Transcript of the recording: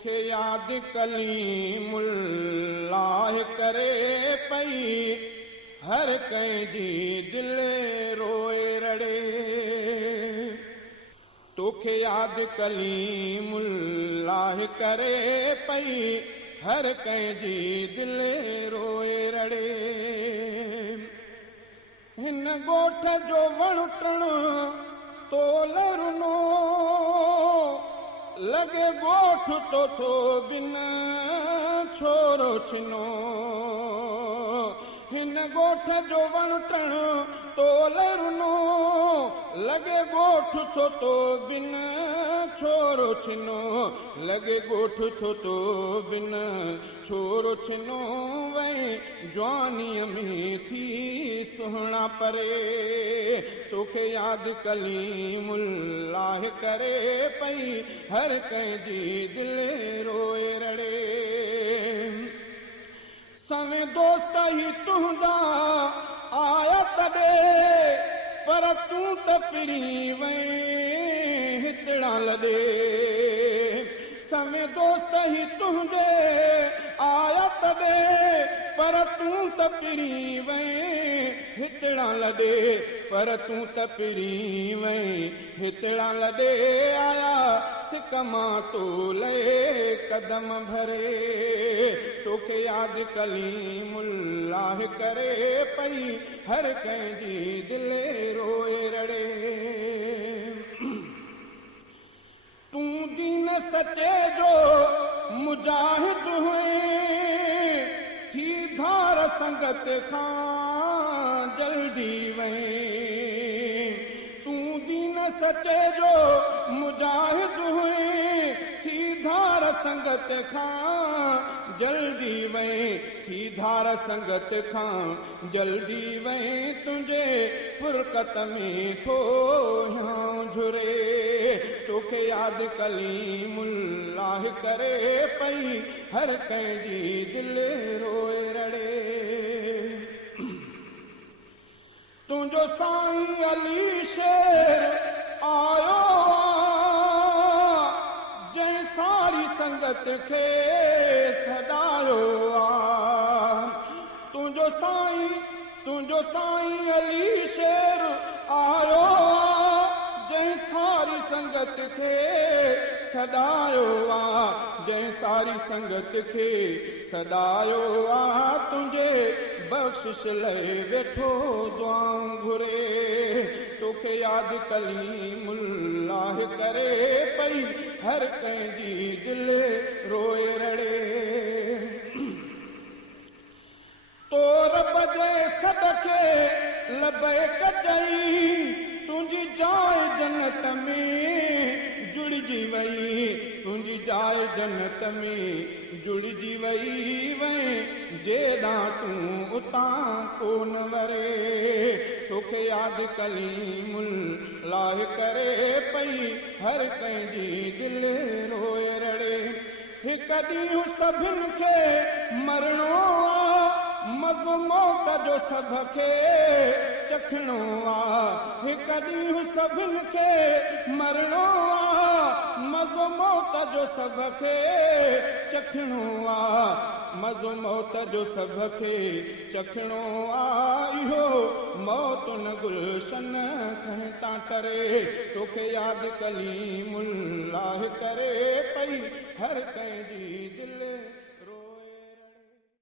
तोखे यादि कलीमुल्लाह करे पई हर कंहिंजी दिलि रोए रड़े। तोखे यादि कलीमुल्लाह करे पई हर कंहिंजी दिलि रोए रड़े। हिन ॻोठ जो वण टण तोल रुनो लॻे ॻोठ तो थो बिन छोरो छिनो। हिन ॻोठ जो वण टण तोल रुनो लॻे ॻोठ तो बिन छोरो छिनो। लॻे ॻोठ तो बिन छोरो छिनो। वई जवानीअ में थी सुहिणा परे। तोखे यादि कलीमुल्लाह करे पई हर कंहिंजी दिलि रोए रड़े। सवें दोस्त ही तुंहिंजा आया तॾे पर तूं त पिड़ी वई हितड़ा लॾे। सवें दोस्त ही तुंहिंजे आया तॾे पर तूं त पिड़ी वई हितड़ा लॾे। पर तूं त पिड़ी वई हितड़ा लॾे। आया सिक मां तो लए कदम भरे। तोखे यादि कलीमुल्लाह करे पई हर कंहिंजी दिलि रोए रड़े। तूं दीन सचे जो मुजाहिद हुए थी धार संगत खां जल्दी वई। तूं दीन सचे जो मुजाहिद हुए थी धार संगत खां जल्दी वई। थी धार संगत खां जल्दी वई। तुंहिंजे फुरकत में थो हियां झुरे। तोखे यादि कलीमुल्लाह करे पई हर कंहिंजी दिलि रोए रड़े। तुंहिंजो साईं अली शेर आयो जंहिं सारी संगत खे सॾायो आ। तुंहिंजो साईं अली शेर आयो जंहिं सारी संगत खे सॾायो आ। जंहिं सारी संगत खे सॾायो आ। तुंहिंजे बख़्शिश लाइ वेठो दुआऊं घुरे। तोखे यादि कलीमुल्लाह करे पई हर कंहिंजी दिलि रोए रड़े। तो रब जे सदके लबैक चई तुंहिंजी जाइ जन्नत में जुड़जी वई। तुंहिंजी जाइ जन्नत में जुड़जी वई। वई जेॾां तूं उतां कोन वरे। तोखे यादि कलीमुल्लाह करे पई हर कंहिंजी दिलि रोए रड़े। हिकु ॾींहुं सभिनि खे मरणो आ। मज़ो मौत जो सभ खे चखणो आ। हिकु ॾींहुं सभिनि खे मरणो आ। मज़ो मौत जो सभ खे चखणो आ। मज़ो मौत जो सभ खे चखणो आ। इहो मौत न गुलशन खणी तां करे। तोखे यादि कलीमुल्लाह करे पई हर कंहिंजी दिलि